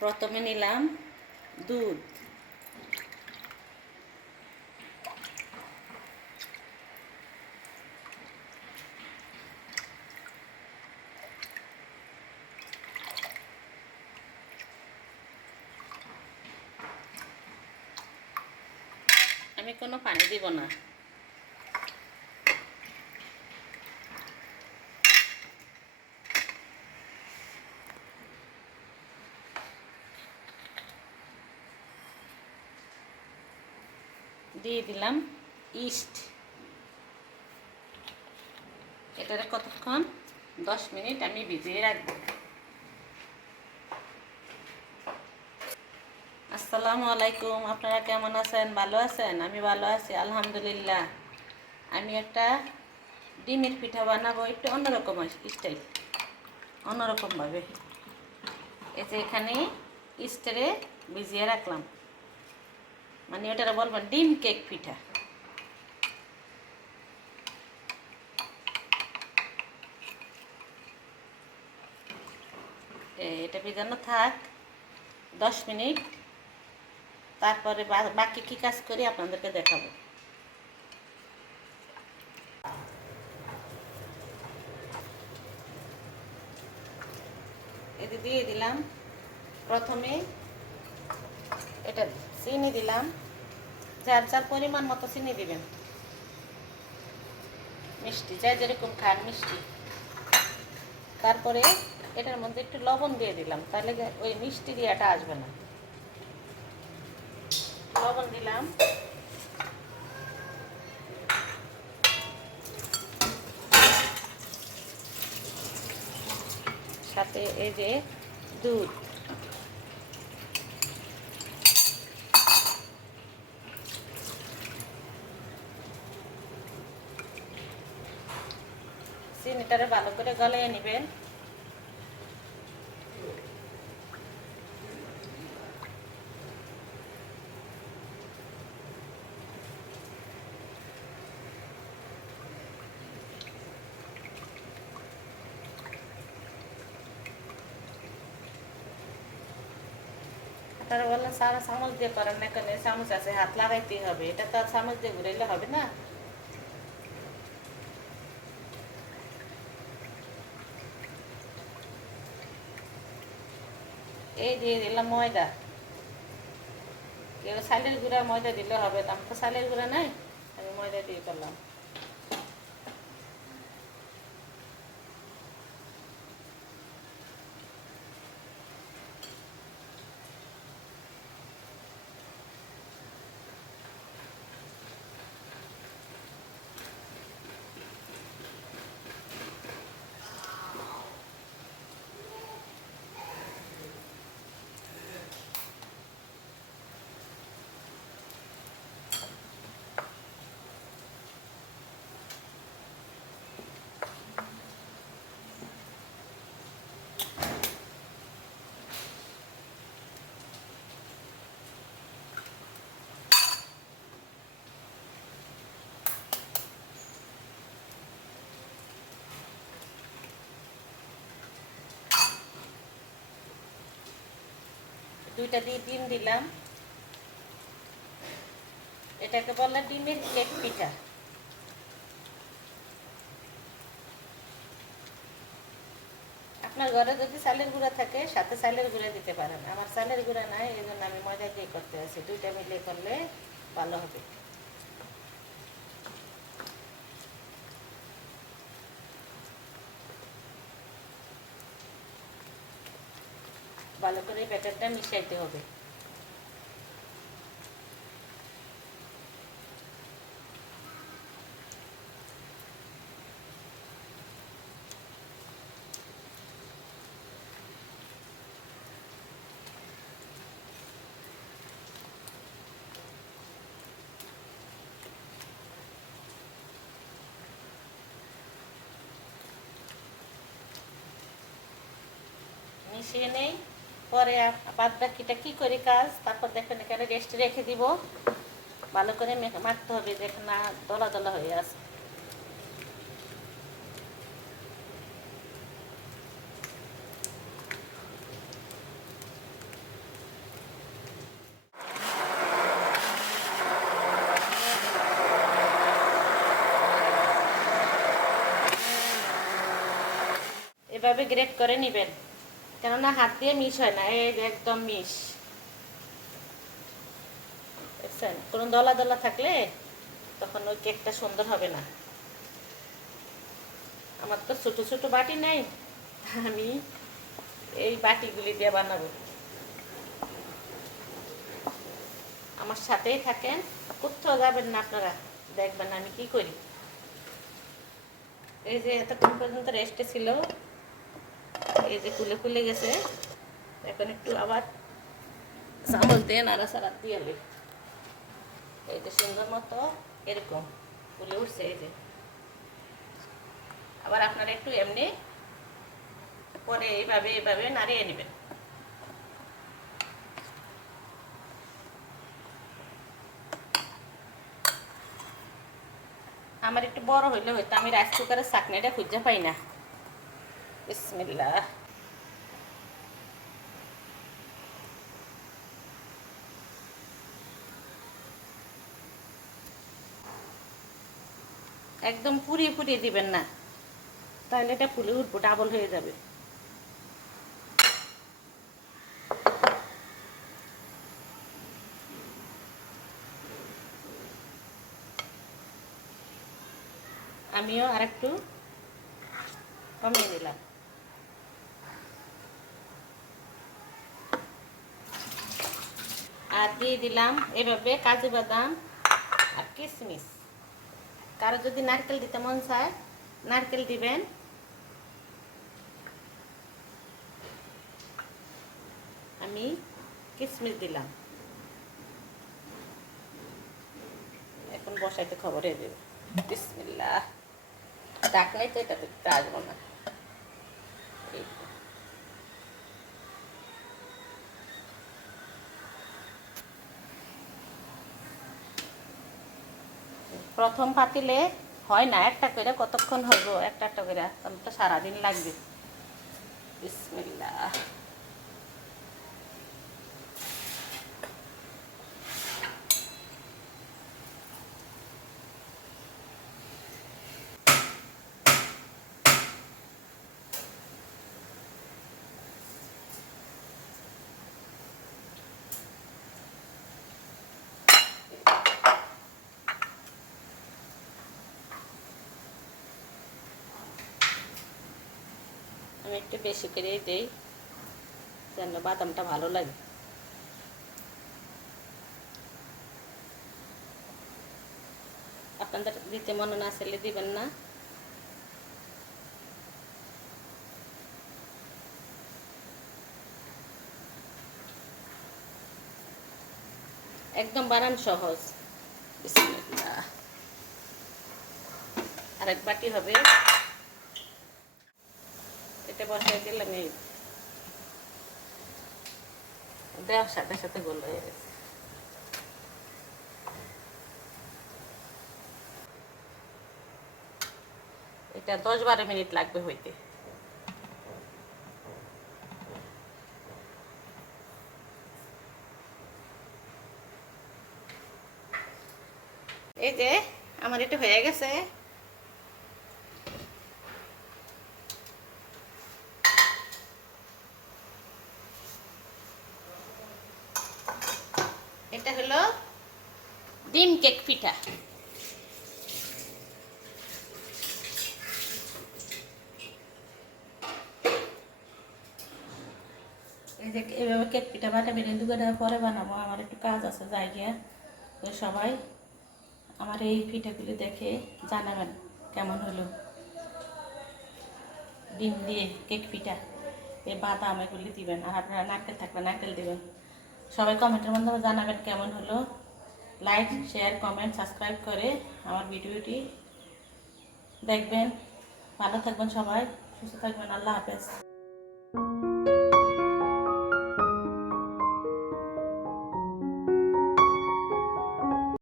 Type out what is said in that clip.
প্রথমে নিলাম দুধ, আমি কোনো পানি দিব না। দিয়ে দিলাম ইস্ট। এটারে কতক্ষণ 10 মিনিট আমি ভিজিয়ে রাখবো। আসসালামু আলাইকুম, আপনারা কেমন আছেন? ভালো আছেন? আমি ভালো আছি আলহামদুলিল্লাহ। আমি একটা ডিমের পিঠা বানাবো, একটু অন্যরকম স্টাইল, অন্যরকমভাবে। এই যে এখানে ইস্টরে ভিজিয়ে রাখলাম, মানে ওটারে বলবেন ডিম কেক পিঠা। এটা ভিজানো থাক 10 মিনিট, তারপরে বাকি কী কাজ করি আপনাদেরকে দেখাবো। এতে দিয়ে দিলাম প্রথমে এটা চিনি দিলাম, যার যার পরিমাণ মতো চিনি দিবেন, মিষ্টি যাই যেরকম খান মিষ্টি। তারপরে এটার মধ্যে একটু লবণ দিয়ে দিলাম, তাহলে ওই মিষ্টি দিয়াটা আসবে না। লবণ দিলাম, সাথে এই যে দুধ, চিনিটারে ভালো করে গলিয়ে নেবেন। আপনারা বললেন চামচ দিয়ে করেন না কেন? চামচ আছে, হাত লাগাইতেই হবে, এটা তো আর চামচ দিয়ে ঘুরাইলে হবে না। এই দিয়ে দিলাম ময়দা। কেউ চালের গুঁড়া ময়দা দিলে হবে না, আমার তো চালের গুঁড়া নাই, আমি ময়দা দিয়ে করলাম। দুইটা দিয়ে ডিম দিলাম, এটাকে বলে ডিমের কেক পিঠা। আপনার ঘরে যদি চালের গুঁড়া থাকে সাথে চালের গুঁড়া দিতে পারেন, আমার চালের গুঁড়া নাই, এই জন্য আমি ময়দা দিয়ে করতে আছি। দুইটা মিলিয়ে করলে ভালো হবে। ভালো করে ব্যাটারটা মিশাইতে হবে। মিশিয়ে নেই, পরে বাদ বাকিটা কী করি কাজ, তারপর দেখেন এখানে রেস্টে রেখে দিব। ভালো করে মাখতে হবে, দেখেন না দলা দলা হয়ে আছে। এভাবে গ্রেট করে নেবেন, কেননা হাত দিয়ে মিশ হয় না, এই যে একদম মিশ। দেখছেন, কোনো দলা দলা থাকলে তখন ওই কেকটা সুন্দর হবে না। আমার তো ছোটো ছোটো বাটি নেই, আমি এই বাটিগুলি দিয়ে বানাবো। আমার সাথেই থাকেন, কোথাও যাবেন না আপনারা, দেখবেন আমি কি করি। এই যে এতক্ষণ পর্যন্ত রেস্টে ছিল, এই যে খুলে খুলে গেছে, এখন একটু আবার চামচ দিয়ে নাড়াচাড়া দিয়ে লি। এই যে সুন্দর মতো এরকম ফুলে উঠছে। এই যে আবার আপনারা একটু এমনি পরে এইভাবে এইভাবে নাড়িয়ে নেবেন। আমার একটু বড় হইলে হয়তো আমি রাইস কুকারের চাকনিটা খুঁজে পাই না। বিসমিল্লাহ। একদম পুড়িয়ে পুড়িয়ে দিবেন না, তাহলে এটা ফুলে উঠবো, ডাবল হয়ে যাবে। আমিও আরেকটু কমিয়ে দিলাম। আর দিয়ে দিলাম এভাবে কাজু বাদাম আর কিশমিশ। কারো যদি নারকেল দিতে মন চায় নারকেল দিবেন। আমি কিশমিশ দিলাম। এখন বসাইতে খবর হয়ে যাবে। বিসমিল্লাহ। ডাকনাই তো এটা দেখতে আসবো না। প্রথম পাতিলে হয় না, একটা করে কতক্ষণ হইব, একটা একটা করে, তাহলে তো সারাদিন লাগবে। বিসমিল্লাহ। আমি একটু বেশি করে দিই যেন বাদামটা ভালো লাগে। আপনাদের দিতে মনে না চাইলে দিবেন না। একদম বানান সহজ। বিসমিল্লাহ। আরেক বাটি হবে, এটা বসাই দিলাম। এই দেওয়ার সাথে সাথে গোল হয়ে গেছে। এটা 10-12 মিনিট লাগবে হইতে। এই যে আমার এটা হয়ে গেছে। এটা হলো ডিম কেক পিঠা। এই যে এইভাবে কেক পিঠা বানাবেন, 2 ঘন্টা পরে বানাবো, আমার একটু কাজ আছে, যাই গিয়ে। তো সবাই আমার এই পিঠাগুলি দেখে জানাবেন কেমন হলো। ডিম দিয়ে কেক পিঠা, এই বাদাম এগুলি দিবেন, আর আপনারা নারকেল থাকলে নারকেল দিবেন। সবাই কমেন্টের মাধ্যমে জানাবেন কেমন হলো। লাইক, শেয়ার, কমেন্ট, সাবস্ক্রাইব করে আমার ভিডিওটি দেখবেন। ভালো থাকবেন সবাই, সুস্থ থাকবেন। আল্লাহ হাফেজ।